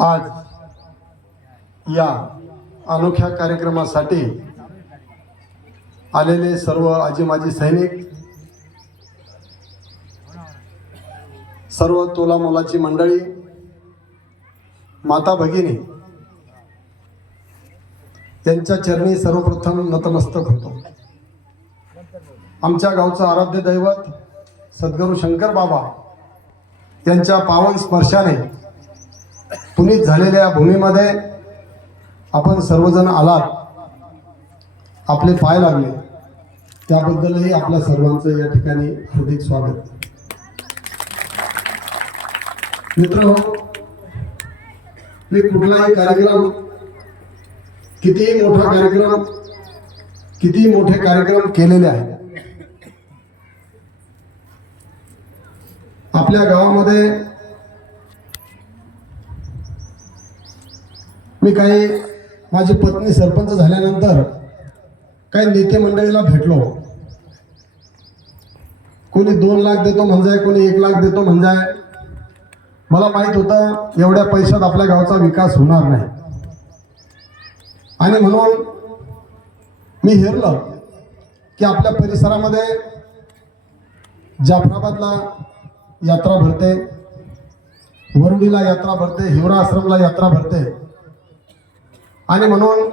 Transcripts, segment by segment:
आज या अनोख्या कार्यक्रमासाठी आलेले सर्व आजी माजी सैनिक, सर्व तोला मोलाची मंडळी, माता भगिनी यांच्या चरणी सर्वप्रथम नतमस्तक होतो. आमच्या गावचं आराध्य दैवत सद्गुरू शंकर बाबा यांच्या पावन स्पर्शाने पुनीत झालेल्या भूमीमध्ये आपण सर्वजण आलात, आपले पाय लागले, त्याबद्दलही आपल्या सर्वांचं या ठिकाणी हार्दिक स्वागत. मित्र, मी कुठलाही कार्यक्रम, कितीही मोठे कार्यक्रम केलेले आहेत. आपल्या गावामध्ये मी काही, माझी पत्नी सरपंच झाल्यानंतर काही नेते मंडळीला भेटलो. कोणी 2 लाख देतो म्हणजे, कोणी 1 लाख देतो म्हणजे. मला माहित होतं एवढ्या पैशात आपल्या गावचा विकास होणार नाही, आणि म्हणून मी हेरलं की आपल्या परिसरामध्ये जाफराबादला यात्रा भरते, वरुडीला यात्रा भरते, हिवरा आश्रमला यात्रा भरते, आणि म्हणून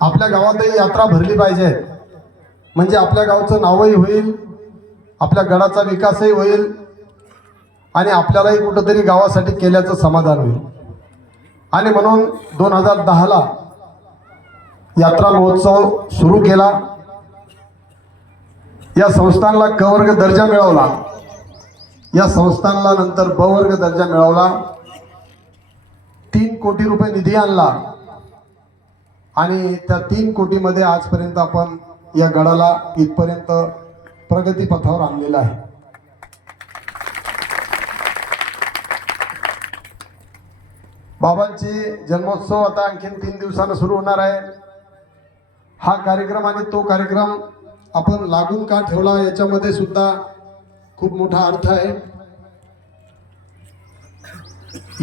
आपल्या गावातही यात्रा भरली पाहिजे. म्हणजे आपल्या गावचं नावही होईल, आपल्या गडाचा विकासही होईल, आणि आपल्यालाही कुठंतरी गावासाठी केल्याचं समाधान होईल. आणि म्हणून 2010ला यात्रा महोत्सव सुरू केला. या संस्थानला क वर्ग दर्जा मिळवला, या संस्थानला नंतर ब वर्ग दर्जा मिळवला. 3 कोटी रुपये निधी आणला, आणि त्या 3 कोटीमध्ये आजपर्यंत आपण या गडाला इथपर्यंत प्रगतीपथावर आणलेला आहे. बाबांची जन्मोत्सव आता आणखीन 3 दिवसांनी सुरू होणार आहे. हा कार्यक्रम आणि तो कार्यक्रम आपण लागून का ठेवला याच्यामध्ये सुद्धा खूप मोठा अर्थ आहे.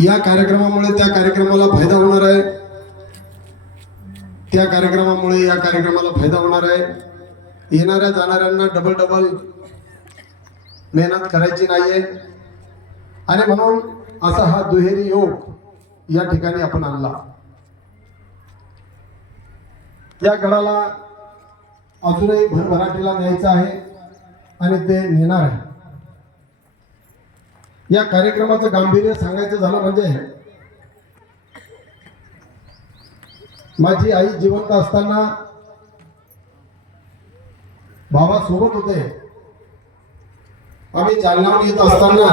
या कार्यक्रमामुळे त्या कार्यक्रमाला फायदा होणार आहे, त्या कार्यक्रमामुळे या कार्यक्रमाला फायदा होणार आहे. येणाऱ्या जाणाऱ्यांना डबल मेहनत करायची नाहीये, आणि म्हणून असा हा दुहेरी योग या ठिकाणी आपण आणला. या गडाला अजूनही भरभराटीला न्यायचं आहे, आणि ते नेणार आहे. या कार्यक्रमाचं गांभीर्य सांगायचं झालं म्हणजे, माझी आई जिवंत असताना बाबा सोबत होते. आम्ही जालन्याहून येत असताना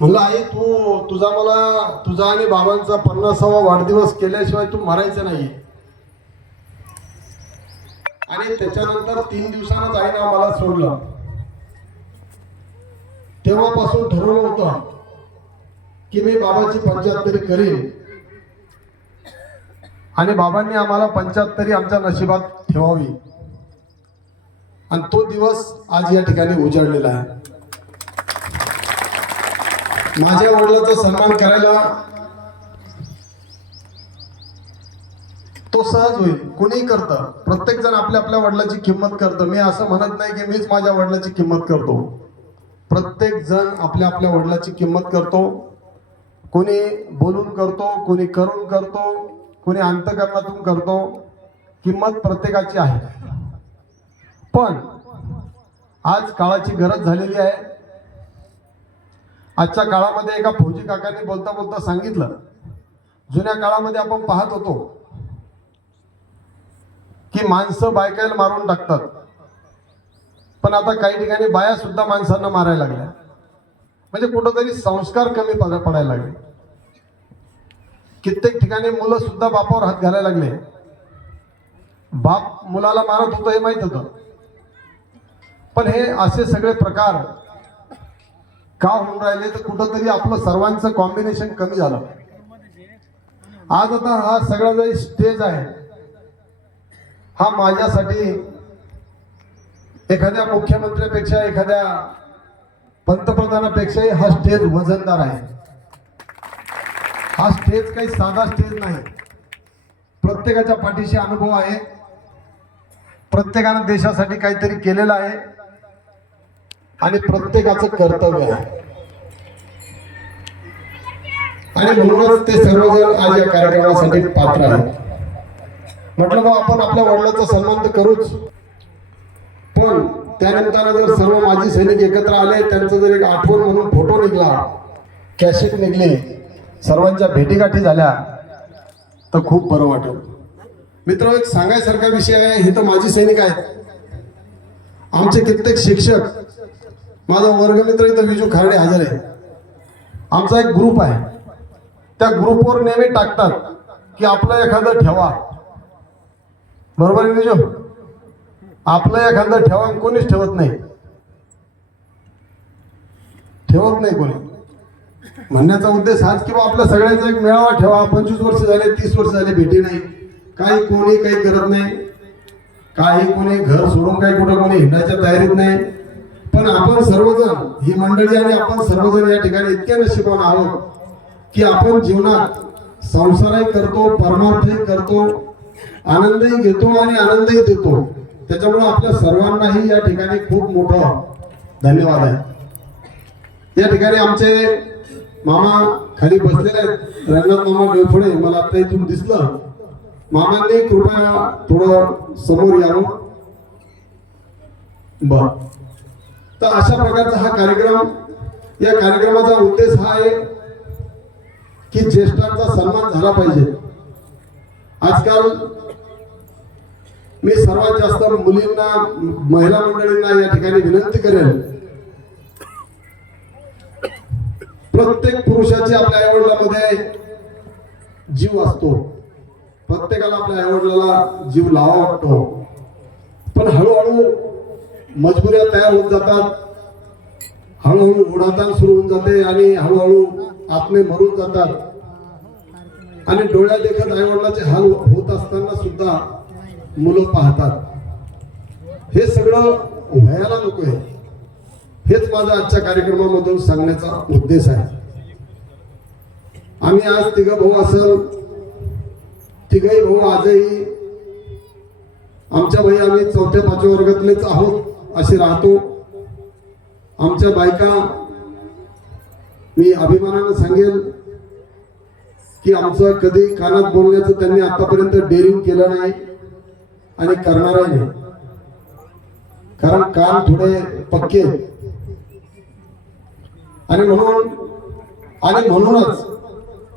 म्हणलं, आई तुझा आणि बाबांचा 50वा वाढदिवस केल्याशिवाय तू मरायचं नाही. आणि त्याच्यानंतर 3 दिवसांनाच आईने आम्हाला सोडलं. तेव्हापासून ठरवलं होतं की मी बाबाची 75 करीन, आणि बाबांनी आम्हाला 75 आमच्या नशिबात ठेवावी, आणि तो दिवस आज या ठिकाणी उजाडलेला आहे. माझ्या वडिलांचा सन्मान करायला तो सहज होईल, कोणीही करतं. प्रत्येक जण आपल्या आपल्या वडिलांची किंमत करतं. मी असं म्हणत नाही की मीच माझ्या वडिलांची किंमत करतो. प्रत्येक जण आपल्या आपल्या वडिलांची किंमत करतो. कोणी बोलून करतो, कोणी करून करतो, कोणी अंतःकरणातून करतो. किंमत प्रत्येकाची आहे. पण आज काळाची गरज झालेली आहे. आजच्या काळामध्ये एका फौजी काकांनी बोलता बोलता सांगितलं, जुन्या काळामध्ये आपण पाहत होतो की माणसं बायकाला मारून टाकतात, पण आता काही ठिकाणी बाया सुद्धा माणसांना मारायला लागल्या. म्हणजे कुठंतरी संस्कार कमी पडायला लागले. कित्येक ठिकाणी मुलं सुद्धा बापावर हात घालायला लागले. बाप मुलाला मारत होतं हे माहित होतं, पण हे असे सगळे प्रकार का होऊन राहिले, तर कुठंतरी आपलं सर्वांचं कॉम्बिनेशन कमी झालं. आज आता हा सगळा जो स्टेज आहे, हा माझ्यासाठी एखाद्या मुख्यमंत्र्यापेक्षा, एखाद्या पंतप्रधानापेक्षाही हा स्टेज वजनदार आहे. हा स्टेज काही साधा स्टेज नाही. प्रत्येकाच्या पाठीशी अनुभव आहे, प्रत्येकाने देशासाठी काहीतरी केलेलं आहे आणि प्रत्येकाचं कर्तव्य आहे. आणि म्हणूनच ते सर्वजण आज या कार्यक्रमासाठी पात्र आहेत. म्हटलं बा आपण आपल्या वडिलांचा सन्मान तर करूच, पण त्यानिमित्तानं जर सर्व माजी सैनिक एकत्र आले, त्यांचं जर एक आठवण म्हणून फोटो निघाला, कॅसेट निघली, सर्वांच्या भेटीगाठी झाल्या तर खूप बरं वाटेल. मित्र, एक सांगायसारखा विषय आहे. हे तर माजी सैनिक आहेत, आमचे कित्येक शिक्षक, माझा वर्गमित्र इथं विजू खारडे हजर आहे. आमचा एक ग्रुप आहे, त्या ग्रुपवर नेहमी टाकतात की आपलं एखादं ठेवा. बरोबर आहे विजू? आपलं एखादं ठेवा, कोणीच ठेवत नाही, ठेवत नाही कोणी. म्हणण्याचा उद्देश हाच की आपल्या सगळ्यांचा एक मेळावा ठेवा. 25 वर्ष झाले, 30 वर्ष झाले भेटी नाही, काही कोणी काही करत नाही, काही कोणी घर सोडून काही कुठं कोणी हिंडायच्या तयारीत नाही. पण आपण सर्वजण, ही मंडळी आणि आपण सर्वजण या ठिकाणी इतके नशिबान आहोत की आपण जीवनात संसारही करतो, परमार्थही करतो, आनंदही घेतो आणि आनंदही देतो. त्याच्यामुळे आपल्या सर्वांनाही या ठिकाणी खूप मोठं धन्यवाद आहे. या ठिकाणी आमचे मामा खाली बसलेले आहेत, रंगनाथ मामा डोळफोडे. मला आता इथून दिसलं. मामांनी कृपया थोडं समोर यावं. बर, तर अशा प्रकारचा हा कार्यक्रम, या कार्यक्रमाचा उद्देश हा आहे की ज्येष्ठांचा सन्मान झाला पाहिजे. आजकाल मी सर्वात जास्त मुलींना, महिला मंडळींना या ठिकाणी विनंती करेन, प्रत्येक पुरुषाची आपल्या आईवडिलांमध्ये जीव असतो, प्रत्येकाला आपल्या आईवडिलाला जीव लावा वाटतो. पण हळूहळू मजबुऱ्या तयार होत जातात, हळूहळू ओढाताण सुरू होऊन जाते आणि हळूहळू आत्मे मरून जातात. आणि डोळ्या देखत आईवडिलाचे हाल होत असताना सुद्धा मुलं पाहतात. हे सगळं व्हायला नको आहे. हेच माझा आजच्या कार्यक्रमामधून सांगण्याचा उद्देश आहे. आम्ही आज तिघं भाऊ असेल, तिघही भाऊ आजही आमच्या भाई आम्ही 4थ्या-5व्या वर्गातलेच आहोत असे राहतो. आमच्या बायका, मी अभिमानानं सांगेल की आमचं कधी कानात बोलण्याचं त्यांनी आतापर्यंत डेअरिंग केलं नाही आणि करणारही नाही, कारण कान थोडे पक्के आणि म्हणूनच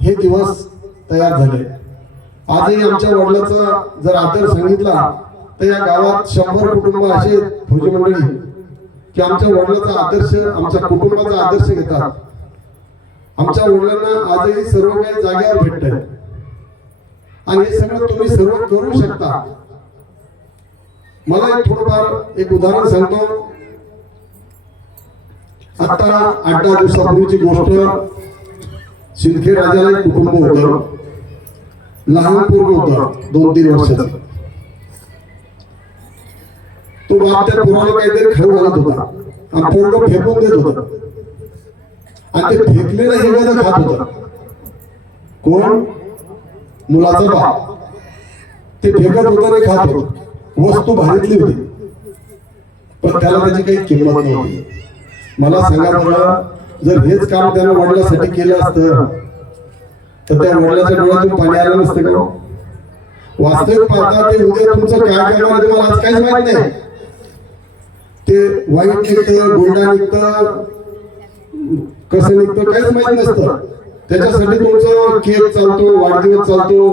हे दिवस तयार झाले. आजही आमच्या वडिलांचा जर आदर सांगितला तर या गावात 100 कुटुंब असे फौजी मंडळी की आमच्या वडिलांचा आदर्श, आमच्या कुटुंबाचा आदर्श घेतात. आमच्या वडिलांना आजही सर्व काही जागेवर भेटतंय आणि हे सगळं तुम्ही सर्व करू शकता. मला एक थोडंफार एक उदाहरण सांगतो. आता 8-10 दिवसापूर्वीची गोष्ट. सिंदखेड राजाला एक कुटुंब होतं, लहान पोरग होतं 2-3 वर्षाचं. तो बाप त्या पोराला काहीतरी खाऊ घालत होता आणि पोरग फेकून देत होता आणि ते फेकलेलं हे गद खात होता. कोण? मुलाचा बाप. ते फेकत होता आणि खात होता. वस्तू भारीतली होती पण त्याला त्याची काही किंमत नव्हती. मला सांगा बरं, जर हेच काम त्यानं वडिलांसाठी केलं असतं तर त्या वडिलाच्या डोळ्यातून पाणी आलं नसतं का? वास्तविक पाहता ते उद्या तुमचं काय करणार तुम्हाला आज काहीच माहित नाही. ते वाईट निघतं, गुंडा निघतं, कसं निघतं काहीच माहित नसतं. त्याच्यासाठी तुमचं केक चालतो, वाढदिवस चालतो,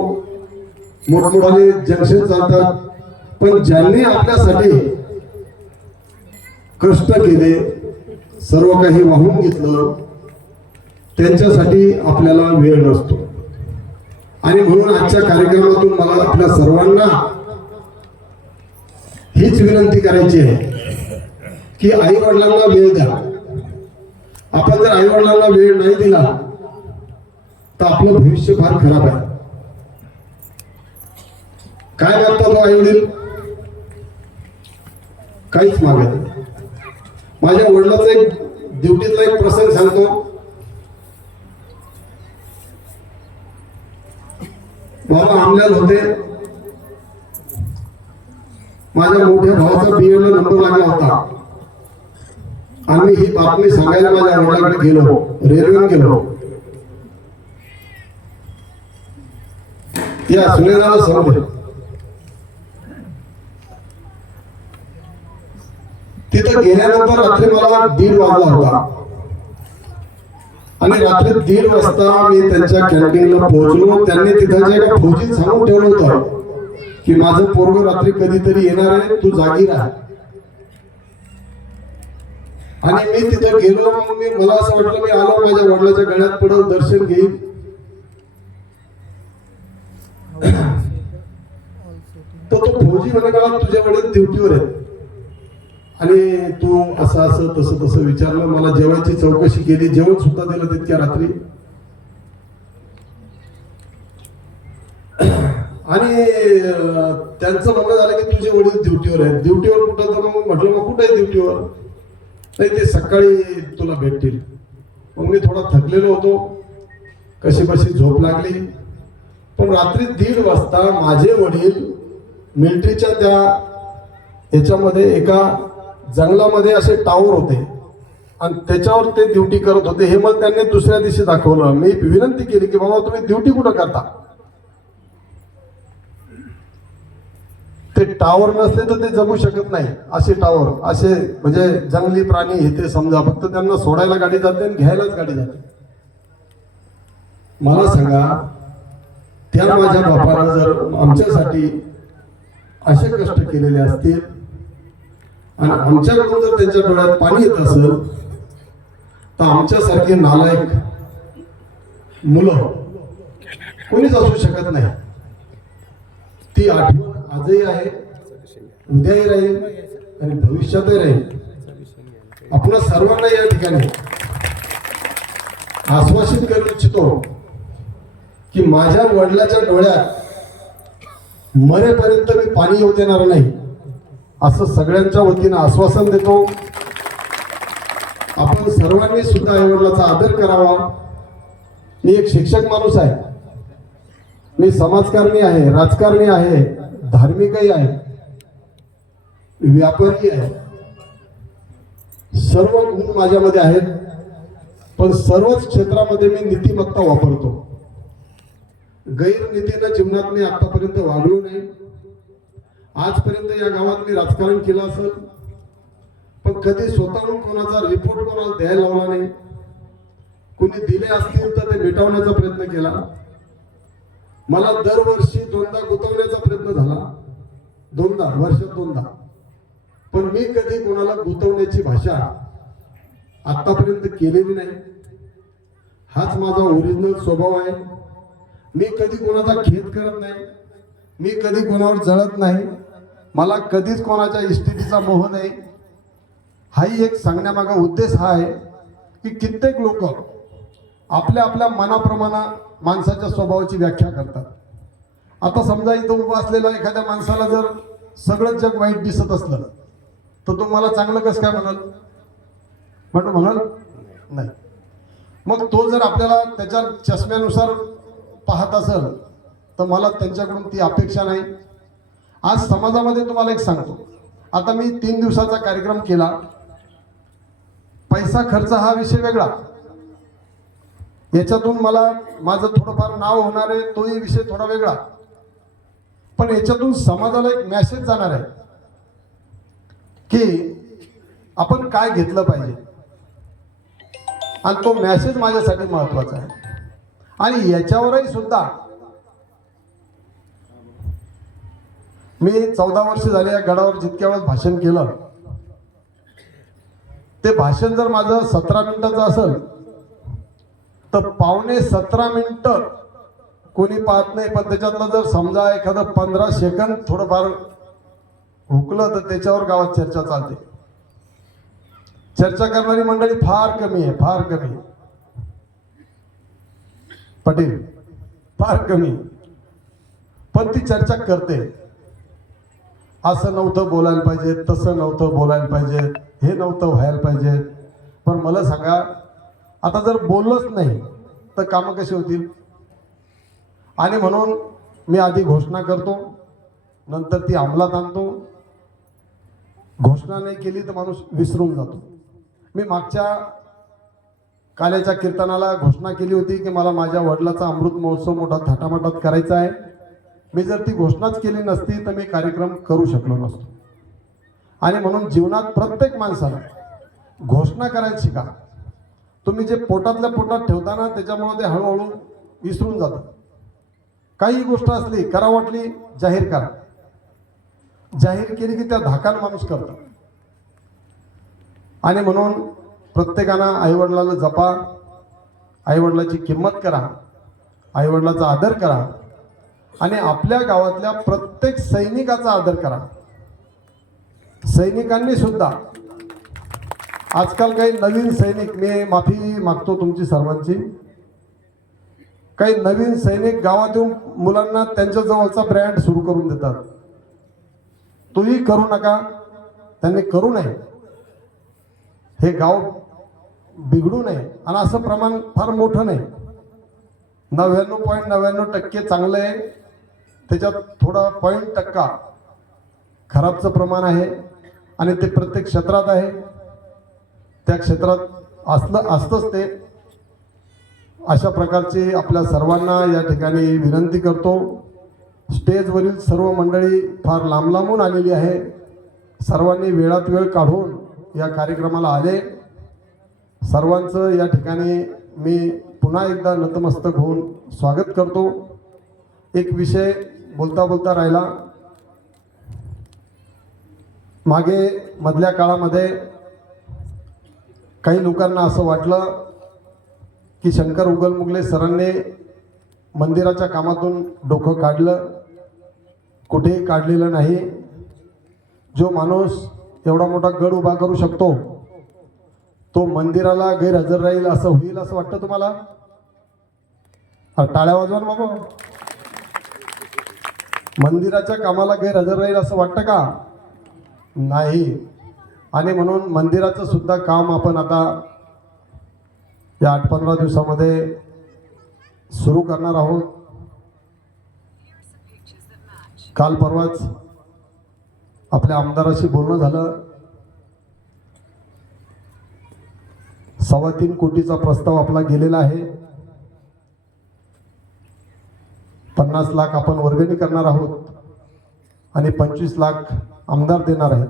मोठमोठाले जंक्शन चालतात. पण ज्यांनी आपल्यासाठी कष्ट केले, सर्व काही वाहून घेतलं, त्यांच्यासाठी आपल्याला वेळ नसतो. आणि म्हणून आजच्या कार्यक्रमातून मला आपल्या सर्वांना हीच विनंती करायची आहे की आई वडिलांना वेळ द्या. आपण जर आई वडिलांना वेळ नाही दिला तर आपलं भविष्य फार खराब आहे. काय मागतात आई वडील? काहीच मागत नाही. माझ्या वडिलांचा एक ड्युटीतला एक प्रसंग सांगतो. बाबा आमल्याल होते, माझ्या मोठ्या भावाचा BEd ला नंबर लागला होता आणि ही बातमी सांगायला माझ्या वडिलांकडे गेलो, रेल्वेने गेलो. या सुनेदाला समजले. तिथं गेल्यानंतर रात्री मला 1:30 वाजला होता आणि रात्री 1:30 वाजता मी त्यांच्या कॅन्टीनला पोहोचलो. त्यांनी तिथं जे एका फौजीत सांगून ठेवलं होतं की माझं पोरग रात्री कधीतरी येणार आहे, तू जागी राहा. आणि मी तिथं गेलो. मग मला असं वाटलं मी आलो, माझ्या वडिलाच्या गळ्यात पडल, दर्शन घेईन. तर तो फौजी म्हणाला तुझ्या वडील ड्युटीवर आहेत आणि तू असं असं तसं तसं विचारलं. मला जेवायची चौकशी केली, जेवण सुद्धा दिलं तितक्या रात्री. आणि त्यांचं म्हणणं झालं की तुझे वडील ड्युटीवर आहेत. ड्युटीवर कुठं? तर मग म्हटलं मग कुठे आहे ड्युटीवर? नाही ते सकाळी तुला भेटतील. मग मी थोडा थकलेलो होतो, कशी बशी झोप लागली. पण रात्री 1:30 वाजता माझे वडील मिलिटरीच्या त्या याच्यामध्ये एका जंगलामध्ये असे टावर होते आणि त्याच्यावर ते ड्युटी करत होते. हे मला त्यांनी दुसऱ्या दिवशी दाखवलं. मी विनंती केली की बाबा तुम्ही ड्युटी कुठं करता? ते टावर नसले तर ते जगू शकत नाही. असे टावर, असे म्हणजे जंगली प्राणी हे ते समजा, फक्त त्यांना सोडायला गाडी जाते आणि घ्यायलाच गाडी जाते. मला सांगा, त्या माझ्या बापानं जर आमच्यासाठी असे कष्ट केलेले असतील आणि आमच्याकडून जर त्यांच्या डोळ्यात पाणी येत असेल तर आमच्यासारखे नालायक मुलं कोणीच असू शकत नाही. ती आठवण आजही आहे, उद्याही राहील आणि भविष्यातही राहील. आपण सर्वांना या ठिकाणी आश्वासित करू इच्छितो की माझ्या वडिलाच्या डोळ्यात मरेपर्यंत मी पाणी येऊ देणार नाही, असं सगळ्यांच्या वतीनं आश्वासन देतो. आपण सर्वांनी सुद्धा आई वडिलांचा आदर करावा. मी एक शिक्षक माणूस आहे, मी समाजकारणी आहे, राजकारणी आहे, धार्मिकही आहे, व्यापारी आहे. सर्व गुण माझ्यामध्ये आहेत. पण सर्वच क्षेत्रामध्ये मी नीतिमत्ता वापरतो. गैरनीतीनं जीवनात मी आतापर्यंत वागलो नाही. आजपर्यंत या गावात मी राजकारण केलं असेल, पण कधी स्वतःहून कोणाचा रिपोर्ट कोणाला द्यायला लावला नाही. कोणी दिले असतील तर ते मिटवण्याचा प्रयत्न केला. मला दरवर्षी 2दा गुंतवण्याचा प्रयत्न झाला, 2दा वर्षात 2दा. पण मी कधी कोणाला गुंतवण्याची भाषा आतापर्यंत केलेली नाही. हाच माझा ओरिजिनल स्वभाव आहे. मी कधी कोणाचा खेद करत नाही, मी कधी कोणावर जळत नाही, मला कधीच कोणाच्या इस्टेटीचा मोह नाही. हाही एक सांगण्यामागा उद्देश हा आहे की कित्येक लोक आपल्या आपल्या मनाप्रमाणे माणसाच्या स्वभावाची व्याख्या करतात. आता समजा इथं उभा असलेल्या एखाद्या माणसाला जर सगळं जग वाईट दिसत असलं तर तो मला चांगलं कसं काय म्हणाल? म्हणाल नाही. मग तो जर आपल्याला त्याच्या चष्म्यानुसार पाहत असेल तर मला त्यांच्याकडून ती अपेक्षा नाही. आज समाजामध्ये तुम्हाला एक सांगतो, आता मी 3 दिवसाचा कार्यक्रम केला. पैसा खर्च हा विषय वेगळा, याच्यातून मला माझं थोडंफार नाव होणार आहे, तोही विषय थोडा वेगळा. पण याच्यातून समाजाला एक मेसेज जाणार आहे की आपण काय घेतलं पाहिजे, आणि तो मेसेज माझ्यासाठी महत्वाचा आहे. आणि याच्यावरही सुद्धा मी 14 वर्ष झाले या गडावर जितक्या वेळेस भाषण केलं, ते भाषण जर माझं 17 मिनिटाचं असेल तर 17.25 मिनिटं कोणी पाहत नाही. पण त्याच्यातलं जर समजा एखादं 15 सेकंद थोडंफार हुकलं तर त्याच्यावर गावात चर्चा चालते. चर्चा करणारी मंडळी फार कमी आहे, फार कमी. पाटील फार कमी, पण ती चर्चा करते. असं नव्हतं बोलायला पाहिजे, तसं नव्हतं बोलायला पाहिजे, हे नव्हतं व्हायला पाहिजे. पण मला सांगा, आता जर बोललंच नाही तर कामं कशी होतील? आणि म्हणून मी आधी घोषणा करतो, नंतर ती अंमलात आणतो. घोषणा नाही केली तर माणूस विसरून जातो. मी मागच्या काल्याच्या कीर्तनाला घोषणा केली होती की मला माझ्या वडिलाचा अमृत महोत्सव मोठा थाटामाटात करायचा आहे. मी जर ती घोषणाच केली नसती तर मी कार्यक्रम करू शकलो नसतो. आणि म्हणून जीवनात प्रत्येक माणसाला घोषणा करायला शिका. तुम्ही जे पोटातल्या पोटात ठेवता ना, त्याच्यामुळे ते हळूहळू विसरून जातं. काही गोष्ट असली करा वाटली जाहीर करा. जाहीर केली की त्या धाकान माणूस करतो. आणि म्हणून प्रत्येकानं आईवडिलाला जपा, आईवडिलाची किंमत करा, आईवडिलाचा आदर करा आणि आपल्या गावातल्या प्रत्येक सैनिकाचा आदर करा. सैनिकांनी सुद्धा आजकाल काही नवीन सैनिक, मी माफी मागतो तुमची सर्वांची, काही नवीन सैनिक गावात येऊन मुलांना त्यांच्या जवळचा ब्रँड सुरू करून देतात. तोही करू नका, त्यांनी करू नये. हे गाव बिघडू नये. आणि असं प्रमाण फार मोठं नाही, 99.99% चांगलं आहे, त्याच्यात थोडा 0.1% खराबचं प्रमाण आहे. आणि ते प्रत्येक क्षेत्रात आहे, त्या क्षेत्रात असतंच ते. अशा प्रकारची आपल्या सर्वांना या ठिकाणी विनंती करतो. स्टेजवरील सर्व मंडळी फार लांब लांबून आलेली आहे. सर्वांनी वेळात वेळ काढून या कार्यक्रमाला आले. सर्वांचं या ठिकाणी मी पुन्हा एकदा नतमस्तक होऊन स्वागत करतो. एक विषय बोलता बोलता राहिला. मागे मधल्या काळामध्ये काही लोकांना असं वाटलं की शंकर उगलमुगले सरांनी मंदिराच्या कामातून डोकं काढलं. कुठेही काढलेलं नाही. जो माणूस एवढा मोठा गड उभा करू शकतो तो मंदिराला गैरहजर राहील असं होईल असं वाटतं तुम्हाला? टाळ्या वाजवा ना बाबा. मंदिराच्या कामाला गैरहजर राहील असं वाटतं का? नाही. आणि म्हणून मंदिराचं सुद्धा काम आपण आता या 8-15 दिवसामध्ये सुरू करणार आहोत. काल परवाच आपल्या आमदाराशी बोलणं झालं. 3.25 कोटीचा प्रस्ताव आपला गेलेला आहे. 50 लाख आपण वर्गणी करणार आहोत आणि 25 लाख आमदार देणार आहेत.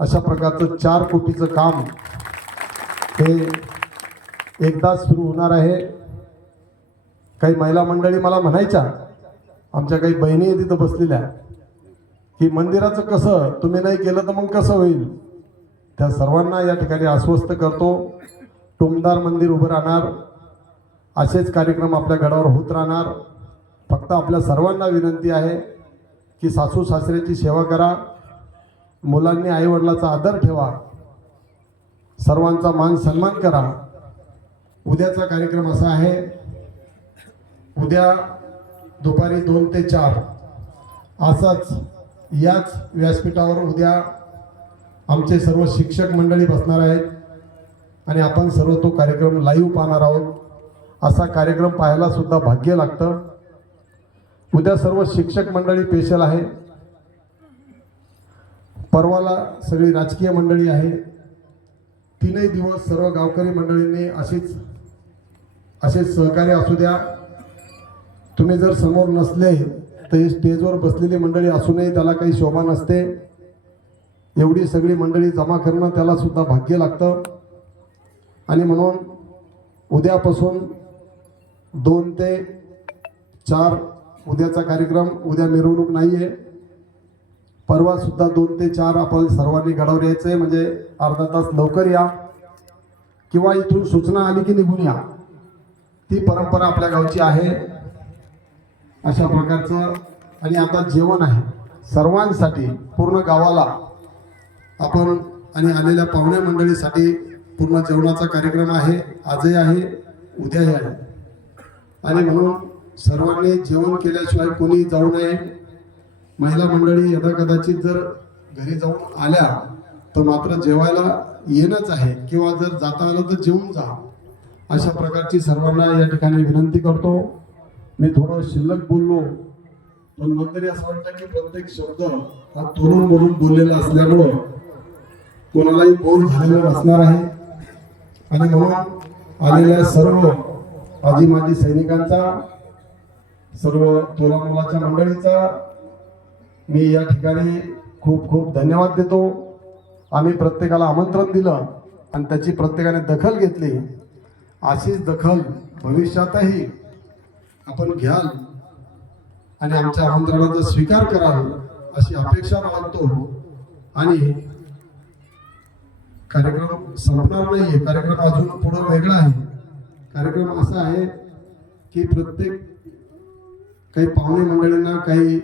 अशा प्रकारचं 4 कोटीचं काम हे एकदाच सुरू होणार आहे. काही महिला मंडळी मला म्हणायच्या, आमच्या काही बहिणी तिथं बसलेल्या, की मंदिराचं कसं, तुम्ही नाही केलं तर मग कसं होईल? त्या सर्वांना या ठिकाणी आश्वस्त करतो, टुमदार मंदिर उभं राहणार. असेच कार्यक्रम आपल्या गडावर होत राहणार. फक्त आपल्या सर्वांना विनंती आहे की सासू सासऱ्याची सेवा करा, मुलांनी आईवडिलाचा आदर ठेवा, सर्वांचा मान सन्मान करा. उद्याचा कार्यक्रम असा आहे, उद्या दुपारी 2 ते 4 असाच याच व्यासपीठावर उद्या आमचे सर्व शिक्षक मंडळी बसणार आहेत आणि आपण सर्व तो कार्यक्रम लाईव्ह पाहणार आहोत. असा कार्यक्रम पाहायला सुद्धा भाग्य लागतं. उद्या सर्व शिक्षक मंडळी स्पेशल आहे. परवाला सगळी राजकीय मंडळी आहे. 3 दिवस सर्व गावकरी मंडळींनी असेच सहकार्य असू द्या. तुम्ही जर समोर नसले तर स्टेजवर बसलेली मंडळी असूनही त्याला काही शोभा नसते. एवढी सगळी मंडळी जमा करणं त्याला सुद्धा भाग्य लागतं. आणि म्हणून उद्यापासून 2 ते 4 उद्याचा कार्यक्रम, उद्या मिरवणूक नाही आहे. परवा सुद्धा 2 ते 4 आपण सर्वांनी गडावर यायचं आहे. म्हणजे अर्धा तास लवकर या किंवा इथून सूचना आली की निघून या. ती परंपरा आपल्या गावची आहे. अशा प्रकारचं. आणि आता जेवण आहे सर्वांसाठी, पूर्ण गावाला आपण आणि आलेल्या पाहुण्या मंडळीसाठी पूर्ण जेवणाचा कार्यक्रम आहे. आजही आहे, उद्याही आहे. आणि म्हणून सर्वांनी जेवण केल्याशिवाय कोणी जाऊ नये. महिला मंडळी यदा कदाचित जर घरी जाऊन आल्या तर मात्र जेवायला येणंच आहे, किंवा जर जाता आलं तर जेवून जा. अशा प्रकारची सर्वांना या ठिकाणी विनंती करतो. मी थोडं शिल्लक बोललो पण मला तरी असं वाटतं की प्रत्येक शब्द हा तोडून बोलून बोललेला असल्यामुळं कोणालाही बोल झालेलं नसणार आहे. आणि म्हणून आलेल्या सर्व आजी माजी सैनिकांचा, सर्व तोला मुलाच्या मंडळीचा मी या ठिकाणी खूप खूप धन्यवाद देतो. आम्ही प्रत्येकाला आमंत्रण दिलं आणि त्याची प्रत्येकाने दखल घेतली. अशीच दखल भविष्यातही आपण घ्याल आणि आमच्या आमंत्रणाचा स्वीकार कराल अशी अपेक्षा बाळगतो. आणि कार्यक्रम संपणार नाहीये, कार्यक्रम अजून पुढे वेगळा आहे. कार्यक्रम असा आहे की प्रत्येक काही पाहुणे मंडळींना, काही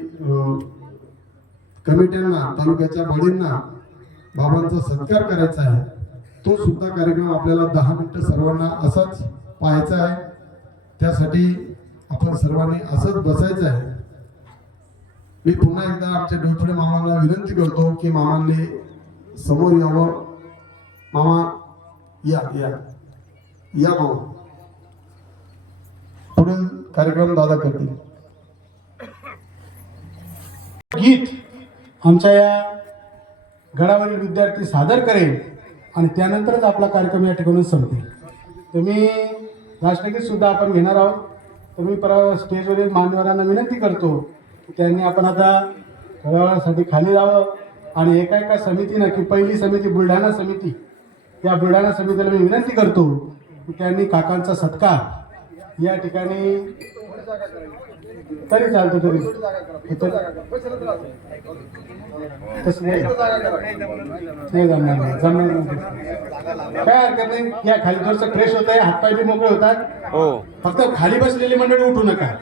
कमिट्यांना, तालुक्याच्या बळींना बाबांचा सत्कार करायचा आहे. तो सुद्धा कार्यक्रम आपल्याला 10 मिनिटं सर्वांना असाच पाहायचा आहे. त्यासाठी आपण सर्वांनी असंच बसायचं आहे. मी पुन्हा एकदा आमच्या डोळफळे मामांना विनंती करतो की मामांनी समोर यावं. मामा या या या मामा. पुढील कार्यक्रम दादा करतील. गीत आमच्या या गडावरील विद्यार्थी सादर करेल आणि त्यानंतरच आपला कार्यक्रम या ठिकाणी संपेल. तुम्ही राष्ट्रगीत सुद्धा आपण घेणार आहोत. तुम्ही स्टेजवरील मान्यवरांना विनंती करतो की त्यांनी आपण आता गडावरसाठी खाली जावं आणि एका एका समितीनं, की पहिली समिती बुलढाणा समिती, त्या बुलढाणा समितीला मी विनंती करतो की त्यांनी काकांचा सत्कार या ठिकाणी तरी चालतं. तरी तसं नाही जमणार नाही, जमणार नाही. काय हरकत नाही. या खाली थोडंसं फ्रेश होत आहे, हातपाय बी मोकळे होतात. फक्त खाली बसलेली मंडळी उठू नका.